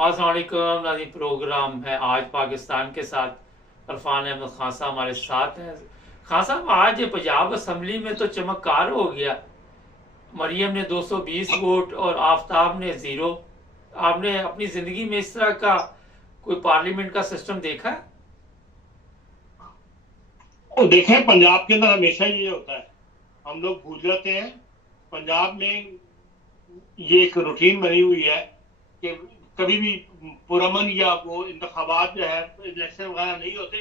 अस्सलाम वालेकुम नाज़रीन, प्रोग्राम है आज पाकिस्तान के साथ। अरफान अहमद खान साहब हमारे साथ हैं। खान साहब, आज पंजाब असम्बली में तो चमत्कार हो गया। मरियम ने 220 वोट और आफ्ताब ने 0। आपने अपनी ज़िंदगी में इस तरह का कोई पार्लियामेंट का सिस्टम देखा है? और देखें, पंजाब के अंदर हमेशा ये होता है, हम लोग भूल जाते हैं। पंजाब में ये एक रूटीन बनी हुई है कि कभी भी पुरअमन या वो इंतखाबात जो है, इलेक्शन वगैरह नहीं होते,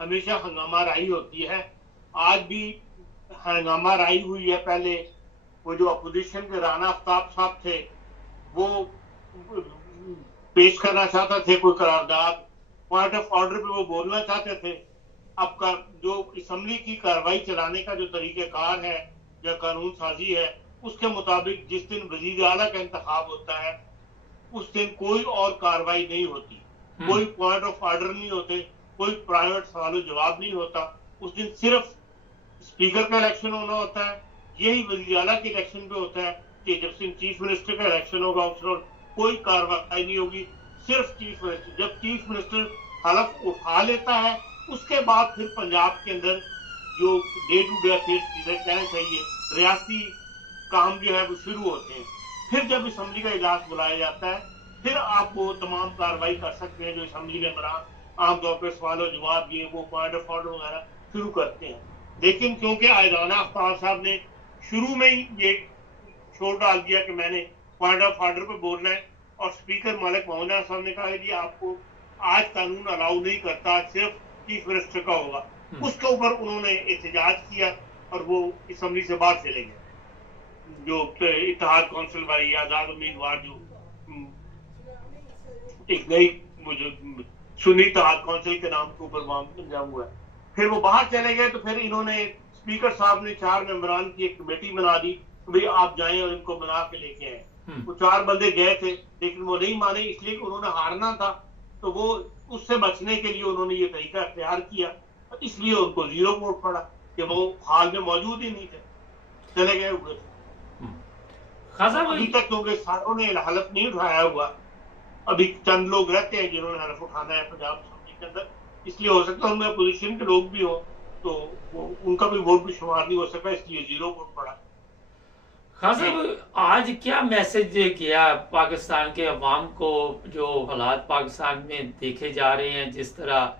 हमेशा हंगामा राई होती है। आज भी हंगामा राई हुई है। पहले वो जो अपोजिशन के राना आफ्ताब साहब थे, वो पेश करना चाहते थे कोई करारदाद, पॉइंट ऑफ ऑर्डर पे वो बोलना चाहते थे। अब का जो असम्बली की कार्रवाई चलाने का जो तरीकेकार है या कानून साजी है, उसके मुताबिक जिस दिन वजीर आला का इंतखाब होता है उस दिन कोई और कार्रवाई नहीं होती, कोई पॉइंट ऑफ ऑर्डर नहीं होते, कोई प्राइवेट सवाल जवाब नहीं होता। उस दिन सिर्फ स्पीकर का इलेक्शन होना होता है। यही वजीर आला के इलेक्शन पे होता है कि जब से चीफ मिनिस्टर का इलेक्शन होगा उस वक्त कोई कार्रवाई नहीं होगी, सिर्फ चीफ मिनिस्टर। जब चीफ मिनिस्टर हलफ उठा लेता है, उसके बाद फिर पंजाब के अंदर जो डे टू डे चीजें कहना चाहिए, रियासती काम जो है वो शुरू होते हैं। फिर जब असम्बली का इजलास बुलाया जाता है, फिर आप वो तमाम कार्रवाई कर सकते हैं जो असम्बली में आमतौर पर सवाल जवाब ये वो पॉइंट ऑफ ऑर्डर वगैरह शुरू करते हैं। लेकिन क्योंकि राना आफ्ताब साहब ने शुरू में ही ये छोड़ डाल दिया कि मैंने पॉइंट ऑफ ऑर्डर पर बोलना है, और स्पीकर मलिक मोहम्मद साहब ने कहा कि आपको आज कानून अलाउ नहीं करता, सिर्फ चीफ मिनिस्टर का होगा, उसके ऊपर उन्होंने एहतजाज किया और वो असम्बली से बाहर चले गए। जो इत्तेहाद काउंसिल वाली आजाद उम्मीदवार जो एक नई जो सुन्नी इत्तेहाद काउंसिल के नाम के ऊपर पंजाब हुआ है, फिर वो बाहर चले गए। तो फिर इन्होंने स्पीकर साहब ने 4 मेंबरान की एक कमेटी बना दी, भाई आप जाएं और इनको बना के लेके आए। वो 4 बंदे गए थे, लेकिन वो नहीं माने, इसलिए कि उन्होंने हारना था। तो वो उससे बचने के लिए उन्होंने ये तरीका इख्तियार किया, इसलिए उनको 0 वोट पड़ा कि वो हाल में मौजूद ही नहीं थे, चले गए हुए थे। अभी तक क्योंकि सारों ने हलफ नहीं उठाया हुआ, अभी चंद लोग रहते हैं जिन्होंने हलफ उठाना है पंजाब असम्बली के अंदर, इसलिए हो सकता है उनमें अपोजिशन के लोग भी हो तो उनका भी वोट भी शुमार नहीं हो सका, इसलिए 0 वोट पड़ा। खान साहब, आज क्या मैसेज गया पाकिस्तान के अवाम को? जो हालात पाकिस्तान में देखे जा रहे हैं, जिस तरह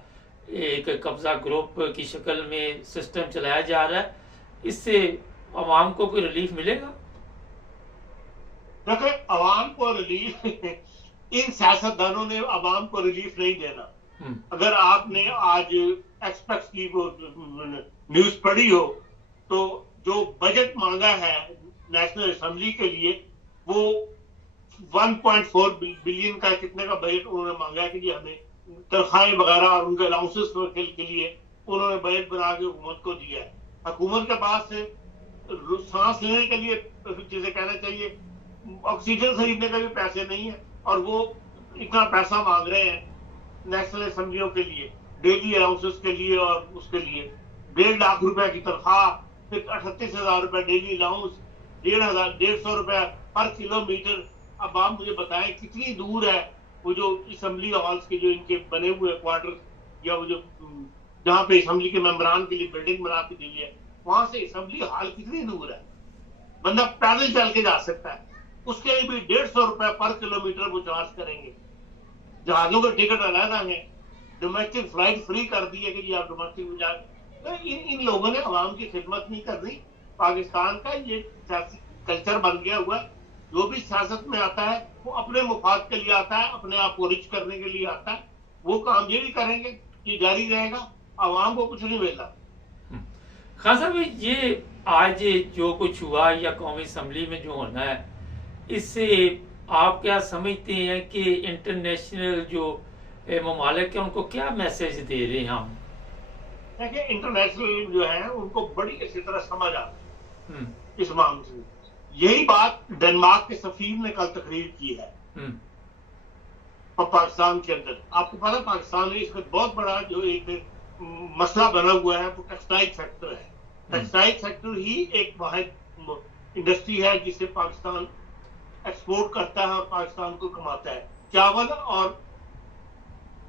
एक कब्जा ग्रुप की शक्ल में सिस्टम चलाया जा रहा है, इससे अवाम को कोई रिलीफ मिलेगा? देखिए, अवाम को रिलीफ इन सियासतदानों ने अवाम को रिलीफ नहीं देना। अगर आपने आज एक्सप्रेस की वो न्यूज पढ़ी हो, तो जो बजट मांगा है नेशनल असेंबली के लिए, वो 1.4 बिलियन का कितने का बजट उन्होंने मांगा है कि हमें तनख्वाहें वगैरह और उनके अलाउंसेस के लिए उन्होंने बजट बना के हुकूमत को दिया है। हुकूमत के पास से सांस लेने के लिए, जिसे कहना चाहिए, ऑक्सीजन खरीदने का भी पैसे नहीं है, और वो इतना पैसा मांग रहे हैं नेशनल असेंबलियों के लिए, डेली अलाउंसेस के लिए, और उसके लिए 1.5 लाख रुपए की तनख्वाह, फिर 38,000 रुपए डेली अलाउंस, 150 रुपए पर किलोमीटर। अब आप मुझे बताएं कितनी दूर है वो जो असेंबली हॉल्स के जो इनके बने हुए क्वार्टर, या वो जो जहाँ पे असेंबली के मेंबरान के लिए बिल्डिंग बना के दी है, वहां से असेंबली हॉल कितनी दूर है? बंदा पैदल चल के जा सकता है, उसके लिए भी 150 रुपए पर किलोमीटर वो चार्ज करेंगे। जहाजों के टिकट अलग है, डोमेस्टिक फ्लाइट फ्री कर दी है कि जी आप डोमेस्टिक में जा। तो इन लोगों ने आवाम की खिदमत नहीं कर रही। पाकिस्तान का ये कल्चर बन गया हुआ है, जो भी सियासत में आता है वो अपने मुफाद के लिए आता है, अपने आप को रिच करने के लिए आता है। वो काम ये भी करेंगे, ये जारी रहेगा, आवाम को कुछ नहीं मिला। खान साहब, ये आज जो कुछ हुआ या कौमी असम्बली में जो होना है, इससे आप क्या समझते हैं कि इंटरनेशनल जो ममालिक है उनको क्या मैसेज दे रहे हैं हम? देखिए, इंटरनेशनल जो है उनको बड़ी अच्छी तरह समझ आ इस मामले से। यही बात डेनमार्क के सफीर ने कल तकरीर की है पाकिस्तान के अंदर। आपको पता है पाकिस्तान में इसमें बहुत बड़ा जो एक मसला बना हुआ है वो टेक्सटाइल सेक्टर है। टेक्सटाइल सेक्टर ही एक वाहिद इंडस्ट्री है जिसे पाकिस्तान एक्सपोर्ट करता है और पाकिस्तान को कमाता है। चावल और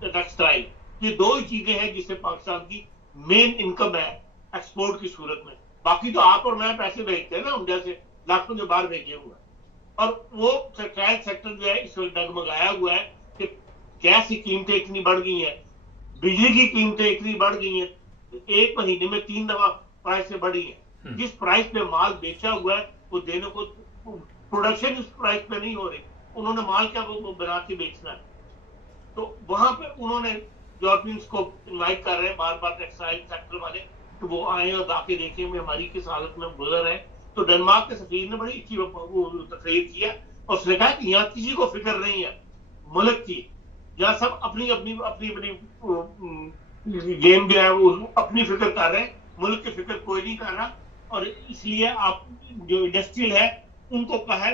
टेक्सटाइल, ये दो ही चीजें हैं जिससे पाकिस्तान की मेन इनकम है एक्सपोर्ट की सूरत में। बाकी तो आप और मैं पैसे भेजते हैं ना, हम जैसे लाखों जो बाहर भेजे हुए, और वो टेक्सटाइल सेक्टर जो है इस वक्त डगमगाया हुआ है कि गैस की कीमतें इतनी बढ़ गई हैं, बिजली की कीमतें इतनी बढ़ गई हैं, एक महीने में 3 दफा प्राइस से बढ़ी है। जिस प्राइस पे माल बेचा हुआ है वो देने को, प्रोडक्शन उस प्राइस पे नहीं हो रही, उन्होंने माल क्या वो बना के बेचना है। तो वहां पे उन्होंने यूरोपियंस को इन्वाइट कर रहे हैं बार बार टेक्सटाइल सेक्टर वाले कि वो आए और आके देखें में हमारी किस हालत में गुजर है। तो डेनमार्क के सफीर ने बड़ी अच्छी तकरीर किया और उसने कहा कि यहाँ किसी को फिक्र नहीं है मुल्क की, यहाँ सब अपनी अपनी अपनी अपनी गेम जो है वो अपनी फिक्र कर रहे हैं, मुल्क की फिक्र कोई नहीं कर रहा। और इसलिए आप जो इंडस्ट्रियल है उनको कहा है,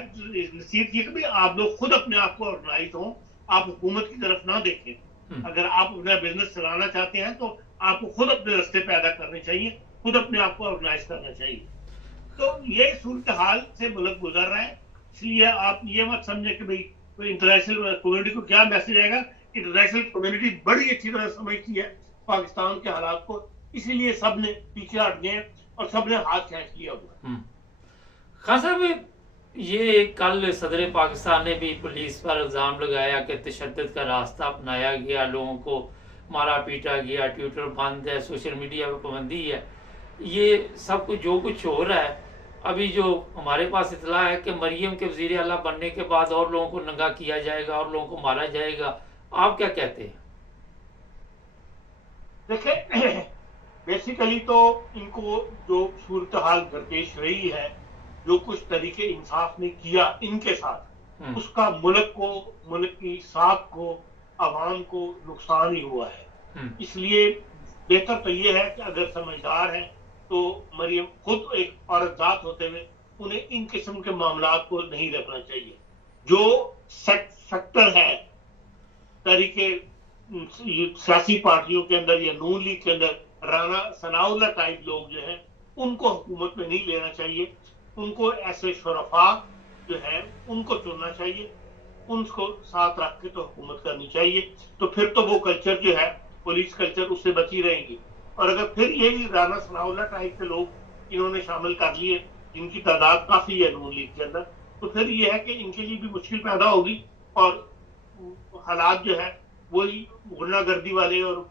नसीहत की कि आप लोग खुद अपने आप को ऑर्गेनाइज हो, आप हुकूमत की तरफ ना देखें। अगर आप अपना बिजनेस चलाना चाहते हैं तो आपको खुद अपने रास्ते पैदा करने चाहिए, खुद अपने आप को ऑर्गेनाइज करना चाहिए। तो ये सूरत हाल से मुल्क गुजर रहा है। इसलिए आप ये मत समझे कि भाई इंटरनेशनल कम्युनिटी को क्या मैसेज आएगा। इंटरनेशनल कम्युनिटी बड़ी अच्छी तरह समझती है पाकिस्तान के हालात को, इसीलिए सब ने पीछे हट गए और सब ने हाथ खींच लिया हुआ। खान साहब, ये कल सदर पाकिस्तान ने भी पुलिस पर इल्ज़ाम लगाया कि तशद्दुद का रास्ता अपनाया गया, लोगों को मारा पीटा गया, ट्विटर बंद है, सोशल मीडिया पर पाबंदी है। ये सब कुछ जो कुछ हो रहा है, अभी जो हमारे पास इतला है कि मरियम के वज़ीर आला बनने के बाद और लोगों को नंगा किया जाएगा और लोगों को मारा जाएगा, आप क्या कहते हैं? देखिए, बेसिकली तो इनको जो सूरत हाल दरपेश रही है, जो कुछ तरीके इंसाफ ने किया इनके साथ, उसका मुल्क को, मुल्क की साख को, आवाम को नुकसान ही हुआ है। इसलिए बेहतर तो ये है कि अगर समझदार है तो मरियम खुद एक औरत जात होते हुए उन्हें इन किस्म के मामलात को नहीं रखना चाहिए। जो सेक्टर है तरीके सियासी पार्टियों के अंदर या नून लीग के अंदर राना सनाउल्ला टाइप लोग जो हैं उनको हुकूमत में नहीं लेना चाहिए। उनको ऐसे शरफा जो है उनको चुनना चाहिए, उनको साथ रख के तो हुकूमत करनी चाहिए। तो फिर तो वो कल्चर जो है पुलिस कल्चर उससे बची रहेगी। और अगर फिर ये राना सनाउल्ला टाइप के लोग इन्होंने शामिल कर लिए, जिनकी तादाद काफी है नून लीग के अंदर, तो फिर ये है कि इनके लिए भी मुश्किल पैदा होगी और हालात जो है वही गुंडागर्दी वाले और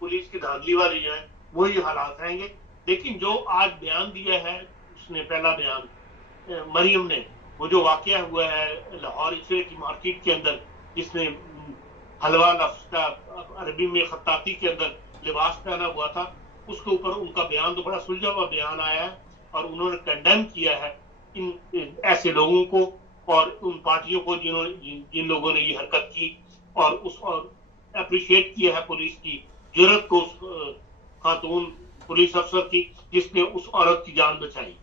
पुलिस की धांधली वाले जो है वही हालात रहेंगे। लेकिन जो आज बयान दिया है उसने, पहला बयान मरियम ने, वो जो वाकया हुआ है लाहौर इशरे की मार्केट के अंदर, जिसने हलवा लफ्ज का अरबी में खत्ताती के अंदर लिबास पहना हुआ था, उसके ऊपर उनका बयान तो बड़ा सुलझा हुआ बयान आया है और उन्होंने कंडेम किया है इन ऐसे लोगों को और उन पार्टियों को जिन लोगों ने ये हरकत की, और अप्रिशिएट किया है पुलिस की जुर्रत को, उस खातून पुलिस अफसर की जिसने उस औरत की जान बचाई।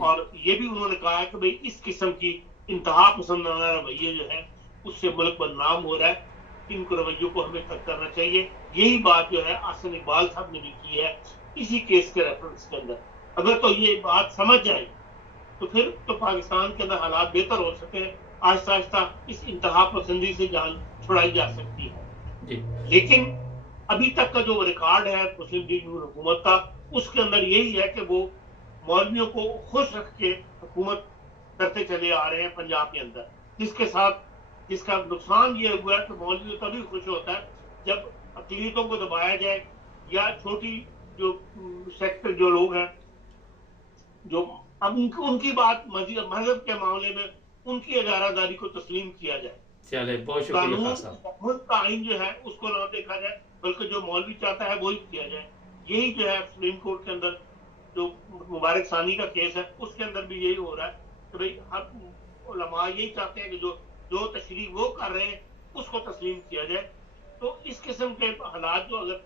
और ये भी उन्होंने कहा है कि भाई इस किस्म की इंतहा पसंदाना रवैये जो है उससे मुल्क बदनाम हो रहा है, इनको रवैयों को हमें खत्म करना चाहिए। यही बात जो है आसन इकबाल साहब ने भी की है इसी केस के रेफरेंस के अंदर। अगर तो ये बात समझ जाए तो फिर तो पाकिस्तान के अंदर हालात बेहतर हो सके, आहिस्ता आहिस्ता इस इंतहा पसंदी से जान छुड़ाई जा सकती है जी। लेकिन अभी तक का जो रिकॉर्ड है मुस्लिम लीग नून हुकूमत का, उसके अंदर यही है कि वो मौलवियों को खुश रख के हुकूमत करते चले आ रहे हैं पंजाब के अंदर, जिसका नुकसान ये हुआ है कि मौलवी तभी खुश होता है जब अक़लीतों को दबाया जाए या छोटी जो सेक्टर जो लोग हैं जो अब उनकी बात मजहब के मामले में उनकी इजारादारी को तस्लीम किया जाए। चले, बहुत शुक्रिया कानून का आइन जो है उसको ना देखा जाए, बल्कि जो मौलवी चाहता है वही किया जाए। यही जो है सुप्रीम कोर्ट के अंदर जो मुबारक सानी का केस है उसके अंदर भी यही हो रहा है कि भाई हर उलमा यही चाहते हैं कि जो तशरीह वो कर रहे हैं उसको तस्लीम किया जाए। तो इस किस्म के हालात जो अगर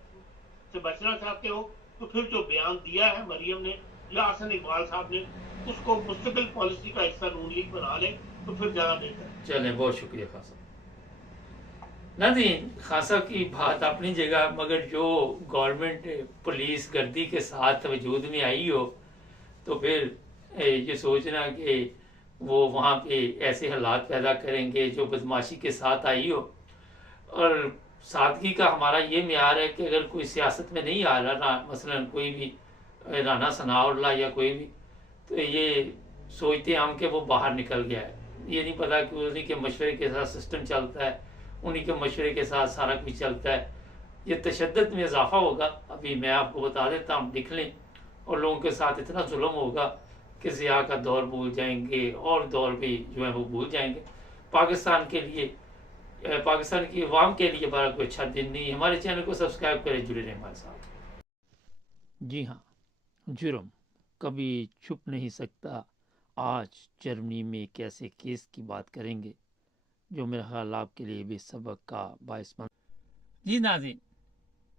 से बचना चाहते हो तो फिर जो बयान दिया है मरियम ने या हसन इकबाल साहब ने, उसको मुस्तकिल पॉलिसी का हिस्सा नून लीग बना ले तो फिर ज्यादा बेहतर। चले, बहुत शुक्रिया खान साहब। नाज़रीन, खान साहब की बात अपनी जगह, मगर जो गवर्नमेंट पुलिस गर्दी के साथ वजूद में आई हो तो फिर ये सोचना कि वो वहाँ पे ऐसे हालात पैदा करेंगे जो बदमाशी के साथ आई हो, और सादगी का हमारा ये म्यार है कि अगर कोई सियासत में नहीं आ रहा, मसलन कोई भी राना सनाउल्लाह या कोई भी, तो ये सोचते हैं हम कि वो बाहर निकल गया है। ये नहीं पता कि उन्हीं के मशवरे के साथ सिस्टम चलता है, उन्हीं के मशवरे के साथ सारा कुछ चलता है। ये तशद्दुद में इजाफा होगा, अभी मैं आपको बता देता हूँ, लिख लें। और लोगों के साथ इतना जुल्म होगा कि ज़िया का दौर भूल जाएंगे और दौर भी जो है वो भूल जाएंगे। पाकिस्तान के लिए, पाकिस्तान की अवाम के लिए बड़ा कोई अच्छा दिन नहीं है। हमारे चैनल को सब्सक्राइब करें, जुड़े रहें हमारे साथ। जी हाँ, जुर्म कभी छुप नहीं सकता। आज जर्मनी में एक ऐसे केस की बात करेंगे जो मेरा ख्याल आपके लिए भी सबक का बायस बन। जी नाज़रीन,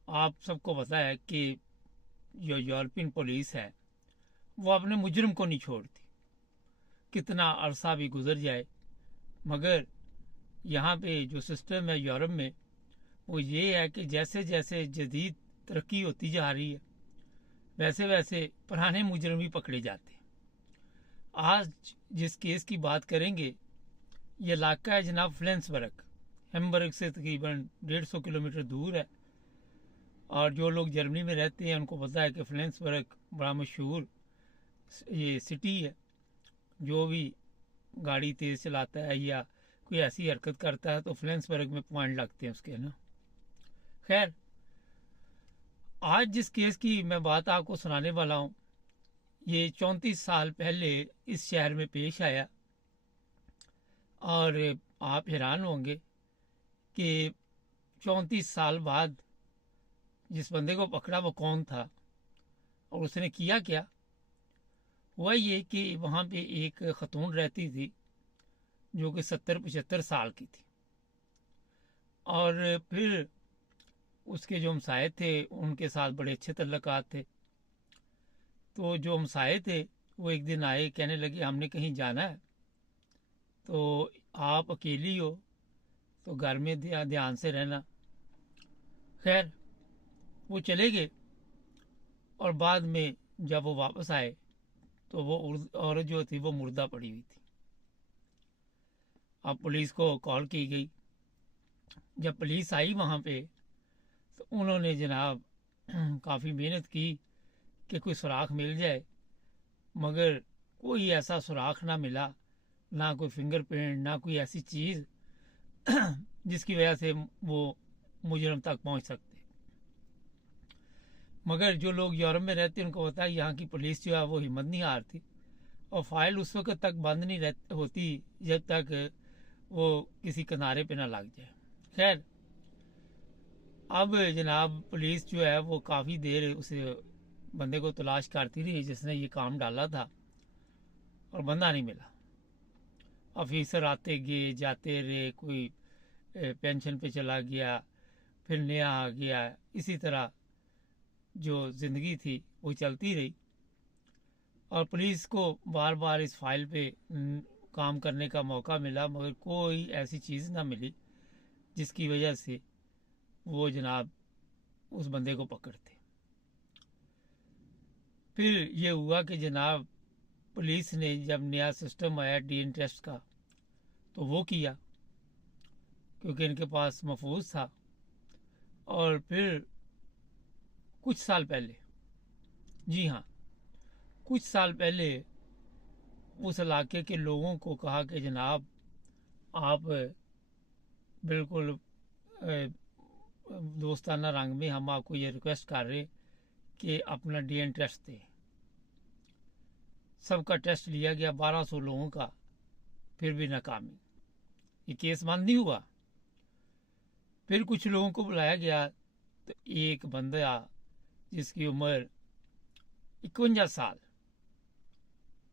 आप सबको पता है कि जो यूरोपियन पुलिस है वो अपने मुजरिम को नहीं छोड़ती, कितना अरसा भी गुजर जाए। मगर यहाँ पे जो सिस्टम है यूरोप में, वो ये है कि जैसे जैसे जदीद तरक्की होती जा रही है, वैसे वैसे पुराने मुजरिम भी पकड़े जाते हैं। आज जिस केस की बात करेंगे, ये इलाका है जनाब फ्लेंसबर्ग। हेम्बर्ग से तकरीबन 150 किलोमीटर दूर है। और जो लोग जर्मनी में रहते हैं उनको पता है कि फ्लेंसबर्ग बड़ा मशहूर ये सिटी है। जो भी गाड़ी तेज़ चलाता है या कोई ऐसी हरकत करता है तो फ्लेंसबर्ग में पॉइंट लगते हैं उसके ना। खैर, आज जिस केस की मैं बात आपको सुनाने वाला हूँ, ये 34 साल पहले इस शहर में पेश आया। और आप हैरान होंगे कि 34 साल बाद जिस बंदे को पकड़ा वो कौन था और उसने किया क्या। हुआ ये कि वहाँ पे एक खतून रहती थी जो कि 70-75 साल की थी। और फिर उसके जो हमसाए थे उनके साथ बड़े अच्छे तल्लुकात थे। तो जो हमसाए थे वो एक दिन आए, कहने लगे हमने कहीं जाना है, तो आप अकेली हो तो घर में ध्यान से रहना। खैर, वो चले गए और बाद में जब वो वापस आए तो वो औरत जो थी वो मुर्दा पड़ी हुई थी। अब पुलिस को कॉल की गई। जब पुलिस आई वहाँ पे तो उन्होंने जनाब काफ़ी मेहनत की कि कोई सुराख मिल जाए, मगर कोई ऐसा सुराख ना मिला, ना कोई फिंगरप्रिंट, ना कोई ऐसी चीज़ जिसकी वजह से वो मुजरम तक पहुँच सकते। मगर जो लोग यूरोप में रहते हैं उनको पता है यहाँ की पुलिस जो है वो हिम्मत नहीं हारती, और फाइल उस वक्त तक बंद नहीं होती जब तक वो किसी किनारे पे ना लग जाए। खैर, अब जनाब पुलिस जो है वो काफ़ी देर उस बंदे को तलाश करती रही जिसने ये काम डाला था, और बंदा नहीं मिला। ऑफिसर आते गए जाते रहे, कोई पेंशन पे चला गया, फिर नया आ गया। इसी तरह जो ज़िंदगी थी वो चलती रही, और पुलिस को बार बार इस फाइल पे काम करने का मौका मिला, मगर कोई ऐसी चीज़ ना मिली जिसकी वजह से वो जनाब उस बंदे को पकड़ते। फिर ये हुआ कि जनाब पुलिस ने जब नया सिस्टम आया डीएनए टेस्ट का तो वो किया, क्योंकि इनके पास महफूज था। और फिर कुछ साल पहले, जी हाँ, कुछ साल पहले उस इलाके के लोगों को कहा कि जनाब आप बिल्कुल दोस्ताना रंग में हम आपको ये रिक्वेस्ट कर रहे कि अपना डीएनए टेस्ट दें। सबका टेस्ट लिया गया, 1200 लोगों का, फिर भी नाकामी। ये केस बंद नहीं हुआ। फिर कुछ लोगों को बुलाया गया तो एक बंदा जिसकी उम्र 51 साल,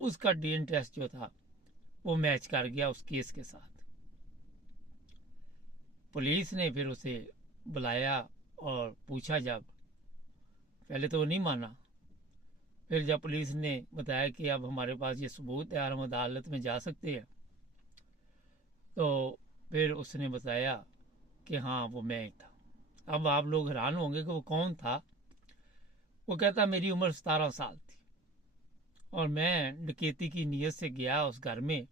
उसका डीएनए टेस्ट जो था वो मैच कर गया उस केस के साथ। पुलिस ने फिर उसे बुलाया और पूछा, जब पहले तो वो नहीं माना। फिर जब पुलिस ने बताया कि अब हमारे पास ये सबूत है और हम अदालत में जा सकते हैं, तो फिर उसने बताया कि हाँ वो मैं था। अब आप लोग हैरान होंगे कि वो कौन था। वो कहता मेरी उम्र 17 साल थी और मैं डकैती की नीयत से गया उस घर में,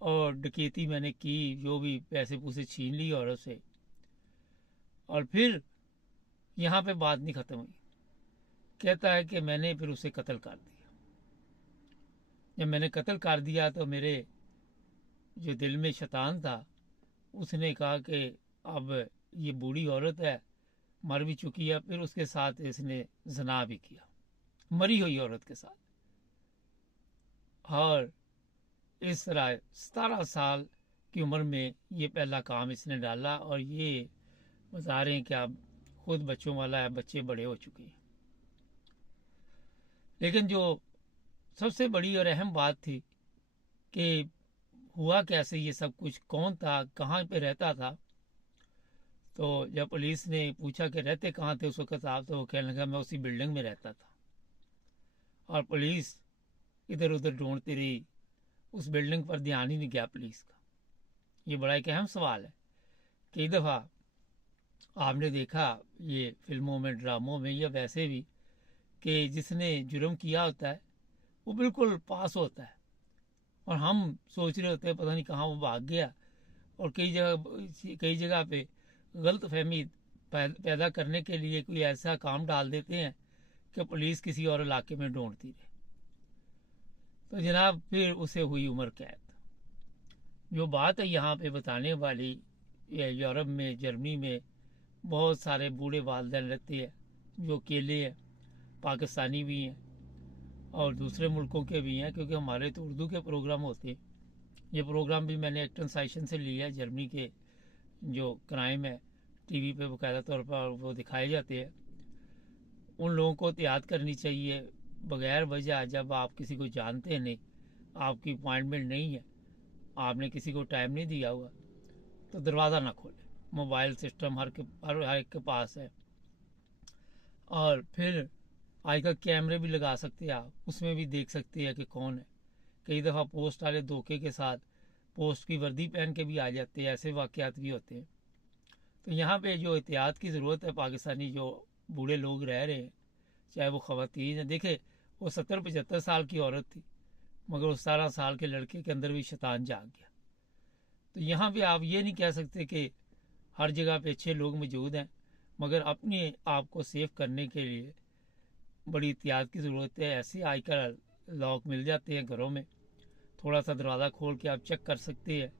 और डकैती मैंने की, जो भी पैसे पूसे छीन लिए औरत से, और फिर यहाँ पे बात नहीं ख़त्म हुई। कहता है कि मैंने फिर उसे कत्ल कर दिया। जब मैंने कत्ल कर दिया तो मेरे जो दिल में शैतान था उसने कहा कि अब ये बूढ़ी औरत है, मर भी चुकी है, फिर उसके साथ इसने ज़ना भी किया, मरी हुई औरत के साथ। और इस तरह 17 साल की उम्र में ये पहला काम इसने डाला। और ये बता रहे हैं कि अब खुद बच्चों वाला है, बच्चे बड़े हो चुके हैं। लेकिन जो सबसे बड़ी और अहम बात थी कि हुआ कैसे ये सब कुछ, कौन था, कहाँ पे रहता था। तो जब पुलिस ने पूछा कि रहते कहाँ थे उस वक्त आप, तो वो कहने लगा मैं उसी बिल्डिंग में रहता था। और पुलिस इधर उधर ढूंढती रही, उस बिल्डिंग पर ध्यान ही नहीं गया पुलिस का। ये बड़ा एक अहम सवाल है। कई दफ़ा आपने देखा ये फिल्मों में, ड्रामों में या वैसे भी, कि जिसने जुर्म किया होता है वो बिल्कुल पास होता है और हम सोच रहे होते हैं पता नहीं कहाँ वो भाग गया। और कई जगह पे गलत फहमी पैदा करने के लिए कोई ऐसा काम डाल देते हैं कि पुलिस किसी और इलाके में ढूंढती रहे। तो जनाब फिर उसे हुई उम्र कैद। जो बात है यहाँ पे बताने वाली, यूरोप में, जर्मनी में बहुत सारे बूढ़े वालिदैन रहते हैं जो अकेले हैं, पाकिस्तानी भी हैं और दूसरे मुल्कों के भी हैं, क्योंकि हमारे तो उर्दू के प्रोग्राम होते हैं। ये प्रोग्राम भी मैंने एक्टन साइशन से लिया है। जर्मनी के जो क्राइम है टीवी पे बाकायदा तौर पर वो दिखाए जाते हैं। उन लोगों को एहतियात करनी चाहिए। बगैर वजह जब आप किसी को जानते नहीं, आपकी अपॉइंटमेंट नहीं है, आपने किसी को टाइम नहीं दिया हुआ, तो दरवाज़ा ना खोलें। मोबाइल सिस्टम हर एक के पास है। और फिर आजकल कैमरे भी लगा सकते हैं आप, उसमें भी देख सकते हैं कि कौन है। कई दफ़ा पोस्ट वाले धोखे के साथ पोस्ट की वर्दी पहन के भी आ जाते हैं, ऐसे वाक़यात भी होते हैं। तो यहाँ पे जो एहतियात की ज़रूरत है, पाकिस्तानी जो बूढ़े लोग रह रहे हैं, चाहे वो ख़वातीन हैं। देखे वो 70-75 साल की औरत थी, मगर उस 17 साल के लड़के के अंदर भी शैतान जाग गया। तो यहाँ पे आप ये नहीं कह सकते कि हर जगह पे अच्छे लोग मौजूद हैं, मगर अपने आप को सेफ करने के लिए बड़ी एहतियात की ज़रूरत है। ऐसे आजकल लॉक मिल जाते हैं घरों में, थोड़ा सा दरवाज़ा खोल के आप चेक कर सकते हैं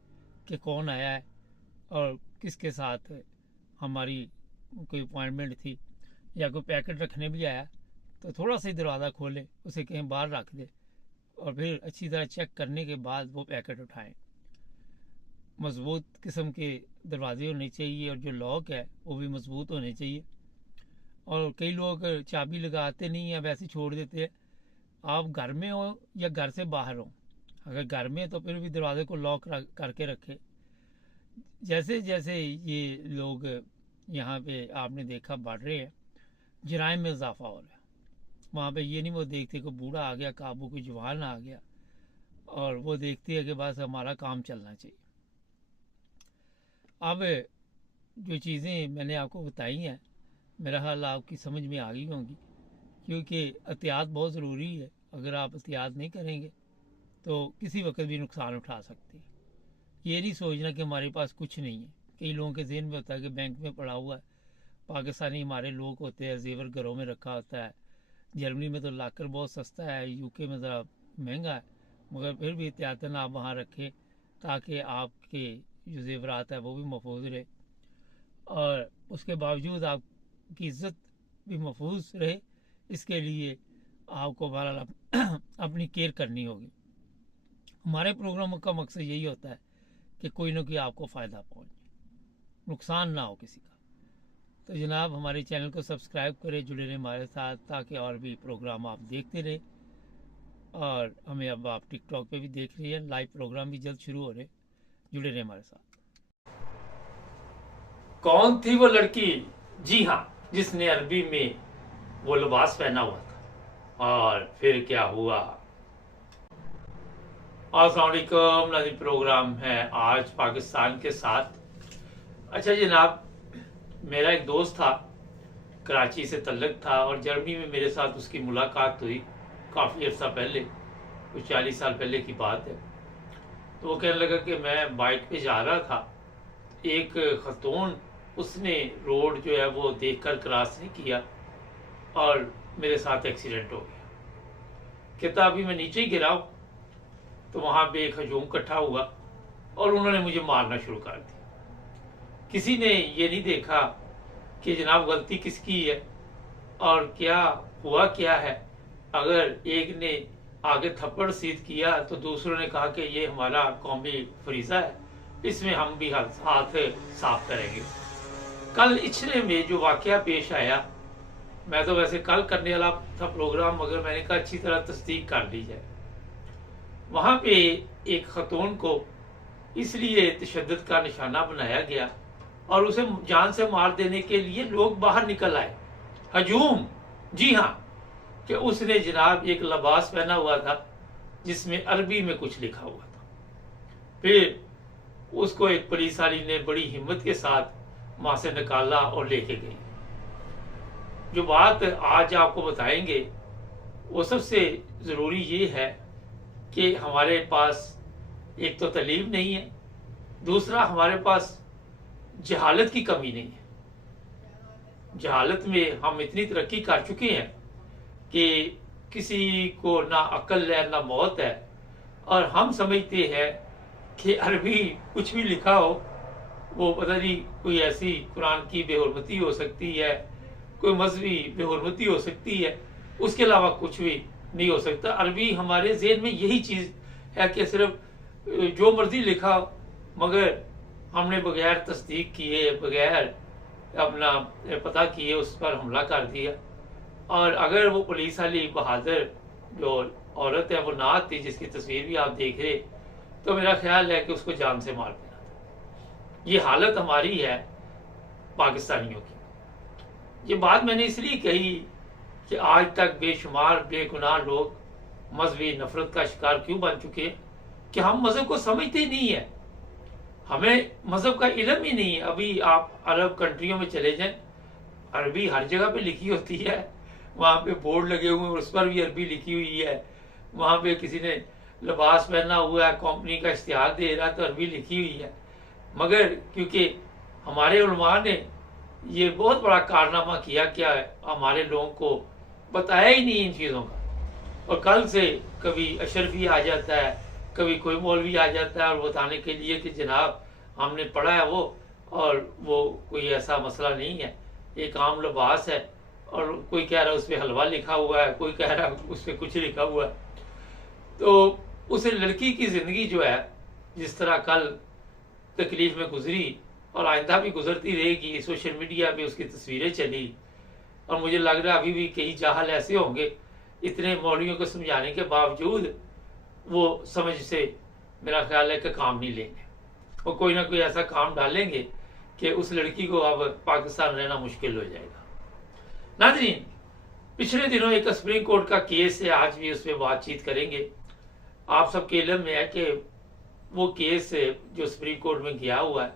कि कौन आया है और किसके साथ हमारी कोई अपॉइंटमेंट थी, या कोई पैकेट रखने भी आया तो थोड़ा सा ही दरवाज़ा खोले, उसे कहीं बाहर रख दे और फिर अच्छी तरह चेक करने के बाद वो पैकेट उठाएं। मज़बूत किस्म के दरवाजे होने चाहिए और जो लॉक है वो भी मज़बूत होने चाहिए। और कई लोग चाबी लगाते नहीं हैं, वैसे छोड़ देते हैं। आप घर में हो या घर से बाहर हो, अगर घर में तो फिर भी दरवाजे को लॉक करके रखें। जैसे जैसे ये लोग यहाँ पे आपने देखा बढ़ रहे हैं, जराइम में इजाफा हो रहा है। वहाँ पे ये नहीं वो देखते कि बूढ़ा आ गया काबू, कोई जवान आ गया, और वो देखती है कि बस हमारा काम चलना चाहिए। अब जो चीज़ें मैंने आपको बताई हैं, मेरा ख्याल आपकी समझ में आ गई होंगी, क्योंकि एहतियात बहुत ज़रूरी है। अगर आप एहतियात नहीं करेंगे तो किसी वक्त भी नुकसान उठा सकते हैं। ये नहीं सोचना कि हमारे पास कुछ नहीं है। कई लोगों के ज़हन में होता है कि बैंक में पड़ा हुआ है। पाकिस्तानी हमारे लोग होते हैं, जेवर घरों में रखा होता है। जर्मनी में तो लाकर बहुत सस्ता है, यूके में ज़रा महंगा है, मगर फिर भी एहतियातन आप वहाँ रखें ताकि आपके जो जेवरात है वो भी महफूज रहे और उसके बावजूद आपकी इज़्ज़त भी महफूज रहे। इसके लिए आपको बहरहाल अपनी केयर करनी होगी। हमारे प्रोग्रामों का मकसद यही होता है कि कोई ना कोई आपको फ़ायदा पहुँचे, नुकसान ना हो किसी का। तो जनाब हमारे चैनल को सब्सक्राइब करें, जुड़े रहें हमारे साथ, ताकि और भी प्रोग्राम आप देखते रहें। और हमें अब आप टिकटॉक पे भी देख रही हैं, लाइव प्रोग्राम भी जल्द शुरू हो रहे, जुड़े रहें हमारे साथ। कौन थी वो लड़की? जी हाँ, जिसने अरबी में वो लिबास पहना हुआ था। और फिर क्या हुआ? अस्सलाम वालेकुम नाज़रीन, प्रोग्राम है आज पाकिस्तान के साथ। अच्छा जनाब, मेरा एक दोस्त था, कराची से तल्लक था और जर्मनी में मेरे साथ उसकी मुलाकात हुई काफ़ी अर्सा पहले, कुछ 40 साल पहले की बात है। तो वो कहने लगा कि मैं बाइक पे जा रहा था, एक खतून उसने रोड जो है वो देखकर क्रॉस नहीं किया और मेरे साथ एक्सीडेंट हो गया। कहता अभी मैं नीचे ही गिरा हूँ तो वहाँ पे एक हजूम इकट्ठा हुआ और उन्होंने मुझे मारना शुरू कर दिया। किसी ने ये नहीं देखा कि जनाब गलती किसकी है और क्या हुआ क्या है। अगर एक ने आगे थप्पड़ सीध किया तो दूसरों ने कहा कि ये हमारा कौमी फरीजा है, इसमें हम भी हाथ साफ करेंगे। कल इचरे में जो वाकया पेश आया, मैं तो वैसे कल करने वाला था प्रोग्राम, मगर मैंने कहा अच्छी तरह तस्दीक कर ली जाए। वहां पे एक खतून को इसलिए तशद्दुद का निशाना बनाया गया और उसे जान से मार देने के लिए लोग बाहर निकल आए। हजूम, जी हाँ, कि उसने जनाब एक लिबास पहना हुआ था जिसमें अरबी में कुछ लिखा हुआ था। फिर उसको एक पुलिस वाली ने बड़ी हिम्मत के साथ वहां से निकाला और लेके गई। जो बात आज आपको बताएंगे वो सबसे जरूरी ये है कि हमारे पास एक तो तालीम नहीं है, दूसरा हमारे पास जहालत की कमी नहीं है। जहालत में हम इतनी तरक्की कर चुके हैं कि किसी को ना अक्ल है ना मौत है, और हम समझते हैं कि अरबी कुछ भी लिखा हो वो पता नहीं कोई ऐसी कुरान की बेहुरमती हो सकती है, कोई मजहबी बेहुरमती हो सकती है, उसके अलावा कुछ भी नहीं हो सकता। अरबी हमारे ज़हन में यही चीज़ है कि सिर्फ जो मर्जी लिखा हो, मगर हमने बगैर तस्दीक किए, बगैर अपना पता किए उस पर हमला कर दिया। और अगर वो पुलिस वाली बहादुर जो औरत है वो ना आती, जिसकी तस्वीर भी आप देख रहे, तो मेरा ख्याल है कि उसको जान से मार देना था। ये हालत हमारी है पाकिस्तानियों की। ये बात मैंने इसलिए कही कि आज तक बेशुमार बेगुनाह लोग मजहबी नफरत का शिकार क्यों बन चुके हैं कि हम मजहब को समझते ही नहीं है, हमें मजहब का इल्म ही नहीं है। अभी आप अरब कंट्रियों में चले जाएं, अरबी हर जगह पे लिखी होती है, वहां पे बोर्ड लगे हुए हैं उस पर भी अरबी लिखी हुई है, वहां पे किसी ने लिबास पहना हुआ है, कंपनी का इश्तिहार दे रहा है तो अरबी लिखी हुई है। मगर क्योंकि हमारे उलमा ने ये बहुत बड़ा कारनामा किया, क्या है, हमारे लोगों को बताया ही नहीं इन चीज़ों का। और कल से कभी अशरफी आ जाता है, कभी कोई मौलवी आ जाता है और बताने के लिए कि जनाब हमने पढ़ा है वो, और वो कोई ऐसा मसला नहीं है, एक आम लिबास है। और कोई कह रहा है उस पर हलवा लिखा हुआ है, कोई कह रहा है उस पर कुछ लिखा हुआ है। तो उस लड़की की ज़िंदगी जो है, जिस तरह कल तकलीफ में गुजरी और आइंदा भी गुजरती रहेगी, सोशल मीडिया पे उसकी तस्वीरें चली, और मुझे लग रहा है अभी भी कई जाहल ऐसे होंगे, इतने मौलवियों को समझाने के बावजूद वो समझ से मेरा ख्याल है कि काम नहीं लेंगे, और कोई ना कोई ऐसा काम डालेंगे कि उस लड़की को अब पाकिस्तान रहना मुश्किल हो जाएगा। नाज़रीन, पिछले दिनों एक सुप्रीम कोर्ट का केस है, आज भी उस पर बातचीत करेंगे। आप सबके इल्म में है कि वो केस जो सुप्रीम कोर्ट में गया हुआ है,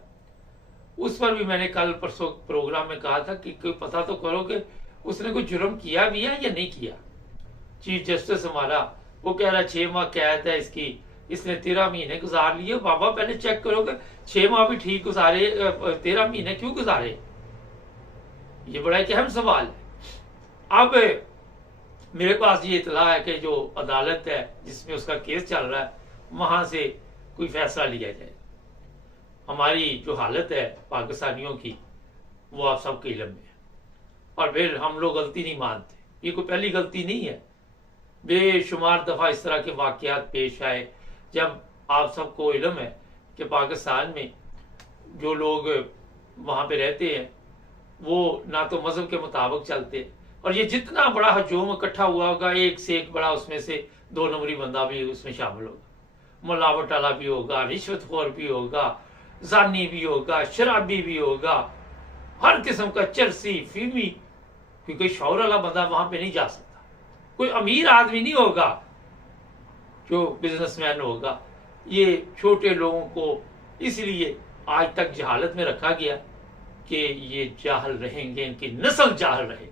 उस पर भी मैंने कल परसों प्रोग्राम में कहा था कि कोई पता तो करो कि उसने कोई जुर्म किया भी है या नहीं किया। चीफ जस्टिस हमारा वो कह रहा है 6 माह कैद है इसकी, इसने 13 महीने गुजार लिए। बाबा पहले चेक करो कि 6 माह भी ठीक गुजारे, 13 महीने क्यों गुजारे? ये बड़ा एक अहम सवाल है। अब मेरे पास ये इतला है कि जो अदालत है जिसमें उसका केस चल रहा है, वहां से कोई फैसला लिया जाए। हमारी जो हालत है पाकिस्तानियों की वो आप सबके इल्म में है, और फिर हम लोग गलती नहीं मानते। ये कोई पहली गलती नहीं है, बेशुमार दफा इस तरह के वाकयात पेश आए जब आप सबको इल्म है कि पाकिस्तान में जो लोग वहां पे रहते हैं वो ना तो मजहब के मुताबिक चलते, और ये जितना बड़ा हजूम इकट्ठा हुआ होगा, एक से एक बड़ा, उसमें से 2 नंबरी बंदा भी उसमें शामिल होगा, मिलावट वाला भी होगा, रिश्वतखोर भी होगा, जानी भी होगा, शराबी भी होगा, हर किस्म का, चरसी फीमी, क्योंकि शौहर वाला बंदा वहां पे नहीं जा सकता। कोई अमीर आदमी नहीं होगा जो बिजनेसमैन होगा। ये छोटे लोगों को इसलिए आज तक जहालत में रखा गया कि ये जाहल रहेंगे, इनकी नस्ल जाहल रहेगी।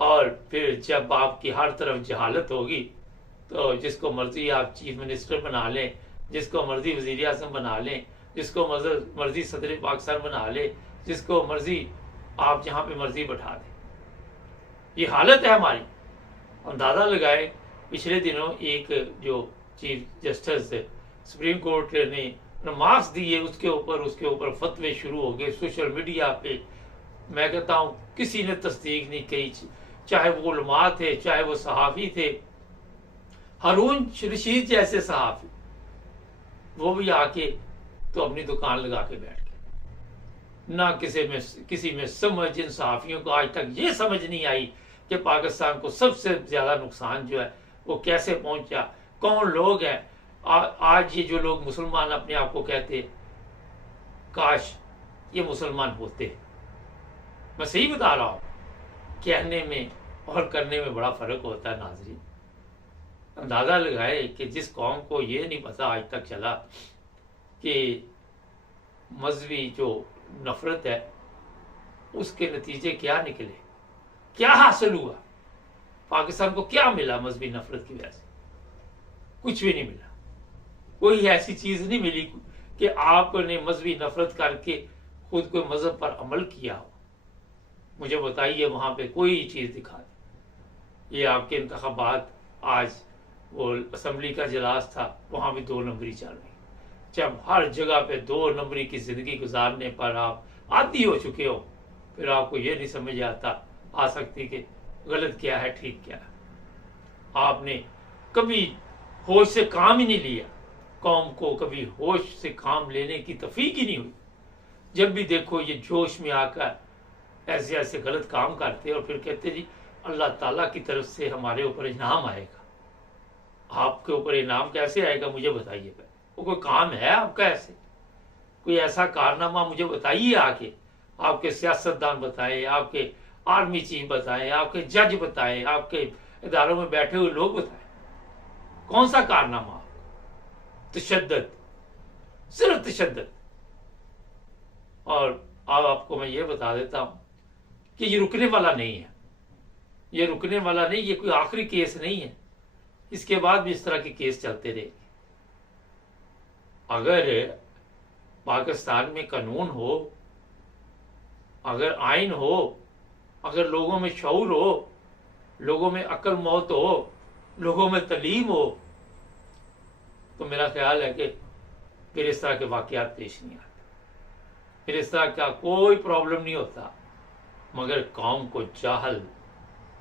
और फिर जब आपकी हर तरफ जहालत होगी तो जिसको मर्जी आप चीफ मिनिस्टर बना लें, जिसको मर्जी वजीर आज़म बना लें, जिसको मर्जी सदर पाकिस्तान बना ले, जिसको मर्जी आप जहां पे मर्जी बैठा दे। ये हालत है हमारी। अंदाजा लगाए, पिछले दिनों एक जो चीफ जस्टिस सुप्रीम कोर्ट ने रिमार्क्स दिए, उसके ऊपर फतवे शुरू हो गए सोशल मीडिया पे। मैं कहता हूं किसी ने तस्दीक नहीं की, चाहे वो उलमा थे, चाहे वो सहाफी थे। हारून रशीद जैसे सहाफी, वो भी आके तो अपनी दुकान लगा के बैठ गए। ना किसी में समझ, इन सहाफियों को आज तक ये समझ नहीं आई कि पाकिस्तान को सबसे ज्यादा नुकसान जो है वो कैसे पहुंचा, कौन लोग हैं। आज ये जो लोग मुसलमान अपने आप को कहते, काश ये मुसलमान होते। मैं सही बता रहा हूं, कहने में और करने में बड़ा फर्क होता है नाज़रीन। अंदाजा लगाए कि जिस कौम को ये नहीं पता आज तक चला कि मजहबी जो नफरत है उसके नतीजे क्या निकले, क्या हासिल हुआ, पाकिस्तान को क्या मिला मजहबी नफरत की वजह से। कुछ भी नहीं मिला। कोई ऐसी चीज नहीं मिली कि आपने मजहबी नफरत करके खुद कोई मजहब पर अमल किया हो। मुझे बताइए वहां पे कोई चीज दिखा दे। ये आपके इंतखाबात, आज वो असम्बली का इजलास था, वहां भी 2 नंबरी चल रही। जब हर जगह पे 2 नंबरी की जिंदगी गुजारने पर आप आदी हो चुके हो, फिर आपको ये नहीं समझ आ सकती कि गलत क्या है, ठीक क्या है। आपने कभी होश से काम ही नहीं लिया। कौम को कभी होश से काम लेने की तौफीक ही नहीं हुई। जब भी देखो ये जोश में आकर ऐसे ऐसे गलत काम करते और फिर कहते जी अल्लाह ताला की तरफ से हमारे ऊपर इनाम आएगा। आपके ऊपर इनाम कैसे आएगा मुझे बताइए। वो कोई काम है आपका ऐसे? कोई ऐसा कारनामा मुझे बताइए आके। आपके सियासतदान बताएं, आपके आर्मी चीफ बताएं, आपके जज बताएं, आपके इदारों में बैठे हुए लोग बताएं, कौन सा कारनामा? तशद्दुद, सिर्फ तशद्दुद। और अब आपको मैं ये बता देता हूं कि ये रुकने वाला नहीं है। ये रुकने वाला नहीं, ये कोई आखिरी केस नहीं है। इसके बाद भी इस तरह के केस चलते रहेंगे। अगर पाकिस्तान में कानून हो, अगर आइन हो, अगर लोगों में शऊर हो, लोगों में अक्ल मौत हो, लोगों में तलीम हो, तो मेरा ख्याल है कि फिर इस तरह के वाकयात पेश नहीं आते, फिर इस तरह का कोई प्रॉब्लम नहीं होता। मगर कौम को जाहल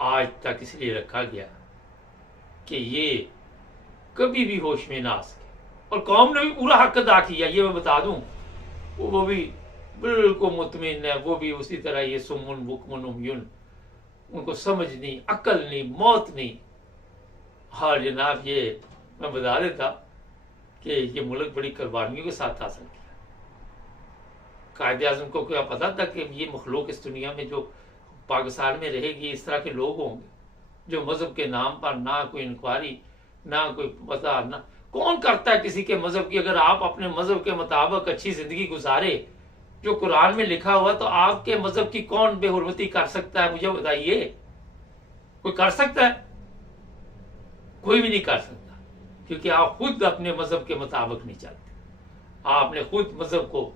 आज तक इसलिए रखा गया कि ये कभी भी होश में ना आ सके। और कौम ने भी पूरा हक अदा किया, ये मैं बता दूं। वो भी बिल्कुल मुतमिन है, वो भी उसी तरह ये सुमुन बुकमुन उमयुन, उनको समझ नहीं, अकल नहीं, मौत नहीं। हाँ जनाब, ये मैं बता देता कि ये मुल्क बड़ी कुर्बानियों के साथ हासिल किया। कायदे आज़म को क्या पता था कि ये मखलूक इस दुनिया में जो पाकिस्तान में रहेगी इस तरह के लोग होंगे जो मजहब के नाम पर ना कोई इंक्वायरी, ना कोई पता, ना कौन करता है किसी के मजहब की। अगर आप अपने मजहब के मुताबिक अच्छी जिंदगी गुजारे जो कुरान में लिखा हुआ, तो आपके मजहब की कौन बेहुरमती कर सकता है मुझे बताइए? कोई कर सकता है? कोई भी नहीं कर सकता, क्योंकि आप खुद अपने मजहब के मुताबिक नहीं चलते। आपने खुद मजहब को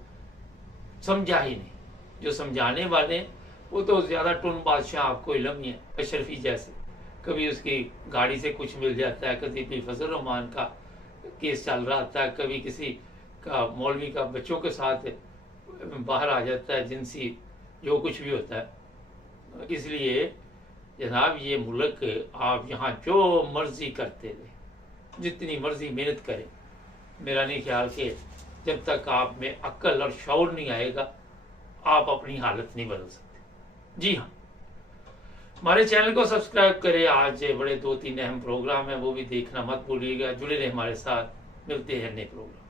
समझा ही नहीं। जो समझाने वाले वो तो ज्यादा टुन बादशाह, आपको इल्म ही है, अशरफी जैसे। कभी उसकी गाड़ी से कुछ मिल जाता है, कभी फजल रहमान का केस चल रहा था, कभी किसी का मौलवी का बच्चों के साथ बाहर आ जाता है, जिनसी जो कुछ भी होता है। इसलिए जनाब ये मुल्क आप यहाँ जो मर्जी करते रहे, जितनी मर्जी मेहनत करें, मेरा नहीं ख्याल कि जब तक आप में अक्ल और शऊर नहीं आएगा आप अपनी हालत नहीं बदल सकते। जी हाँ, हमारे चैनल को सब्सक्राइब करें। आज बड़े 2-3 अहम प्रोग्राम है, वो भी देखना मत भूलिएगा। जुड़े रहे हमारे साथ, मिलते हैं नए प्रोग्राम।